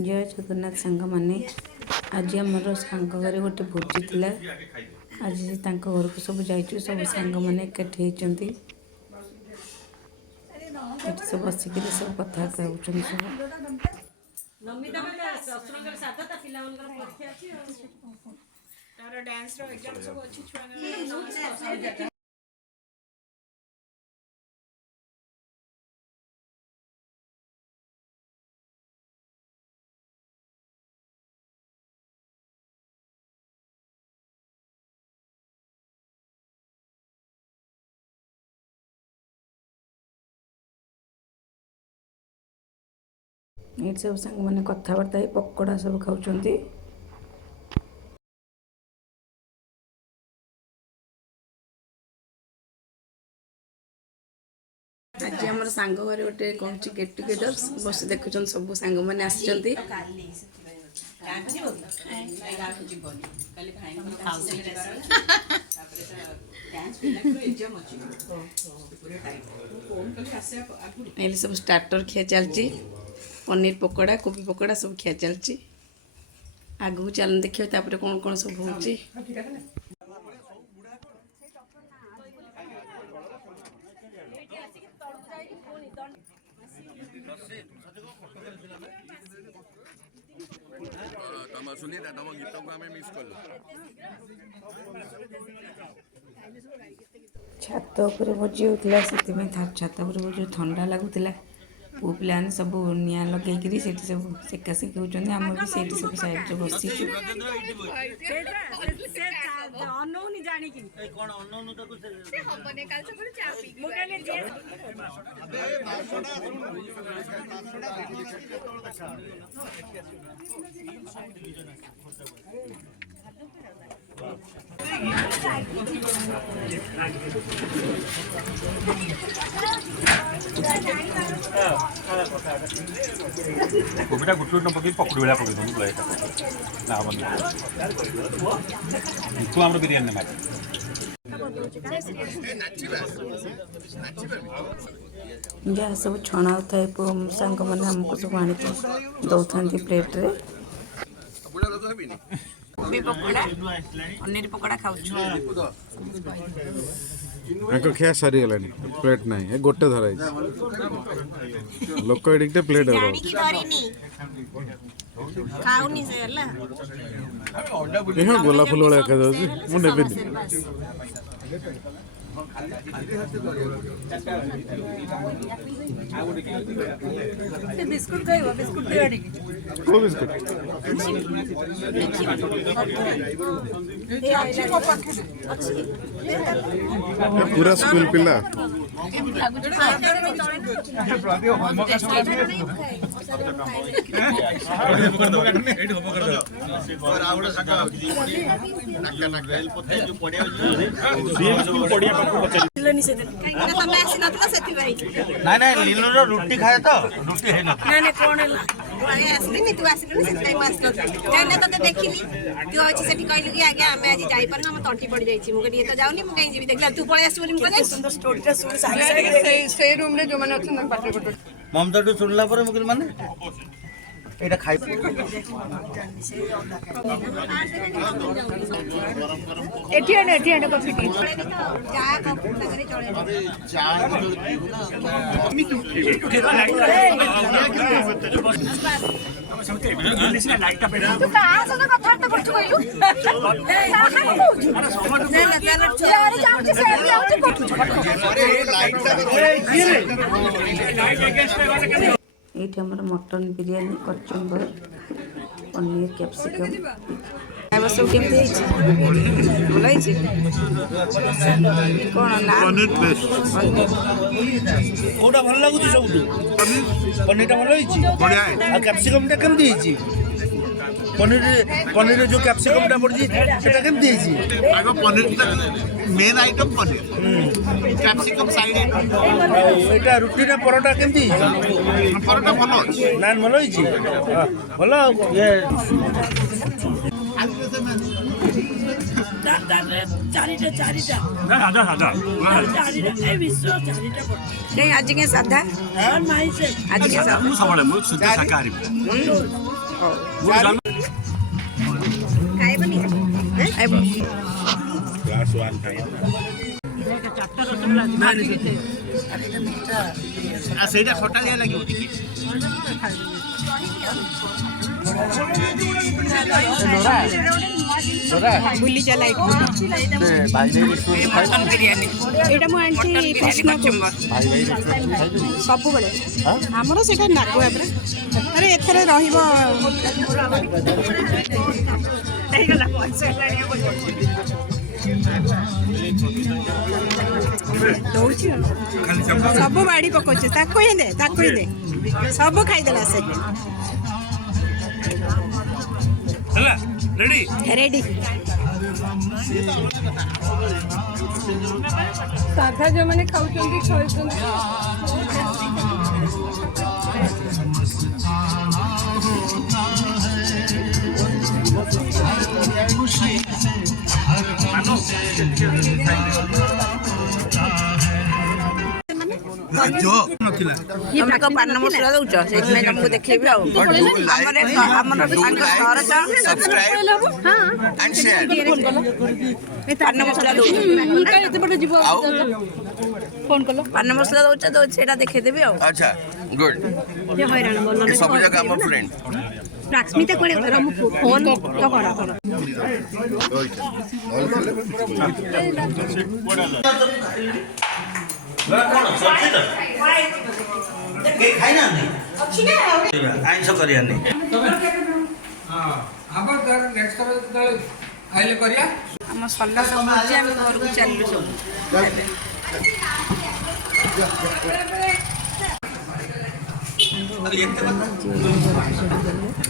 जय जगन्नाथ सांग मैंने आज आमर सांग घर गोटे भोजी थिला। आज घर को सब जाइए सब सांग मैंने एकाठी होती सब बसिक सब कथबार्ता होती सब ये सब सांग मैंने कथबार्ता पकोड़ा सब खाऊं। आज आम सांग घर गोटे कौन गेट टुगेदर बस देखुन सब सांग मैंने आसचंती सब स्टार्टर खिया चलती पनीर पकोड़ा कोबी पकोड़ा सब खिया चलती आगू चल देखिए तापर कौन कौन सब हो छात उपर भोजी होता से छात उपर भोजी ठंडा लगुला पु पाने सब निआ लगे सब सेका सेकी होती आम भी से सब साइड बसी कोबीटा गुट न पकई पकड़ी भाया पकई तुम तू आम बिरियानी मार जहाँ सब छणा था सांग मैंने आमको सब आनी दौरान प्लेट्रे कोबी पकोड़ा पनीर पकोड़ा खाऊ खिया सारी गलानी प्लेट नहीं गोटे धराई लोक एडिक्टे प्लेट गोला फुल भाई देखा जाऊँ बिस्कुट खाइबो बिस्कुट को बिस्कुट पूरा स्कूल पिला रुटी खाए तो रुटी है तू आसते देखिली तू अच्छे से कहलु कि आगे आम आज जापर ना तंटी पड़ जाइए मुझे तो जाऊनी मुझे कहीं जी देख तू पलि आस ममता टू सुनला पर मुझे माने एटा खाइ एठी आने कॉफी टी जा कॉफी लगरे चले जा लाइट पे तू का आसना कथा तो करछु कइलु अरे जाउची से जाउची ये मटन बिरयानी कचुम्बर पनीर कैप्सिकम खाଇବା सब केमती भल कौन ना कोटा भल लगुच सब पनीरटा भल कैप्सिकमटा केमती पनीर जो कैप्सिकमटा पड़ी सेटा केमती आग paneer main item paneer capsicum side एटा रुटीटा परोटा केमती परोटा भल अछि नान भल अछि भल ये नहीं आज के साधा आज के साधा ଖାଇବନି କ୍ଲାସ୍ 1 ଖାଇବା ସେଇଟା ଖଟାଳିଆ ଲାଗିବ ଟିକେ ବୁଲି ଚଲା ଏଇଟା ମୁଁ ଆଣିଛି କୃଷ୍ଣପୁର ସବୁବେଳେ ଆମର ସେଇଟା ନାଗୁଆ ପୁରା ଆରେ ଏଥରେ ରହିବ ଦଉଛି ସବୁ ବାଡ଼ି ପକଉଛି ତାକୁ ହିଁ ଦେ ସବୁ ଖାଇଦେଲା ସେ ହେଲା ରେଡି ରେଡି ସାଧା ଯେଉଁମାନେ ଖାଉଛନ୍ତି ତମେ କଣ ପାନ ମସଲା ଦଉଛ ସେଥିପାଇଁ ତମକୁ ଦେଖେଇବି ଆଉ ଆମର ପାନ ମସଲା ଦଉଛ ପାନ ମସଲା ଦଉଛ ସେଇଟା ଦେଖେଇଦେବି ଆଉ अच्छा गुड ହଇରାଣ सब जगह हम फ्रेंड ରାସ୍ମିତା କୁଆଡ଼େ ଫୋନ୍ ତ କର आइंस करिया नहीं ଆମ ସଲା ସବୁ ଅଛି ଆମେ ଘରକୁ ଚାଲିଲୁ ସବୁ ଝିଅ ଘରକୁ ସବୁ ଦେଲେ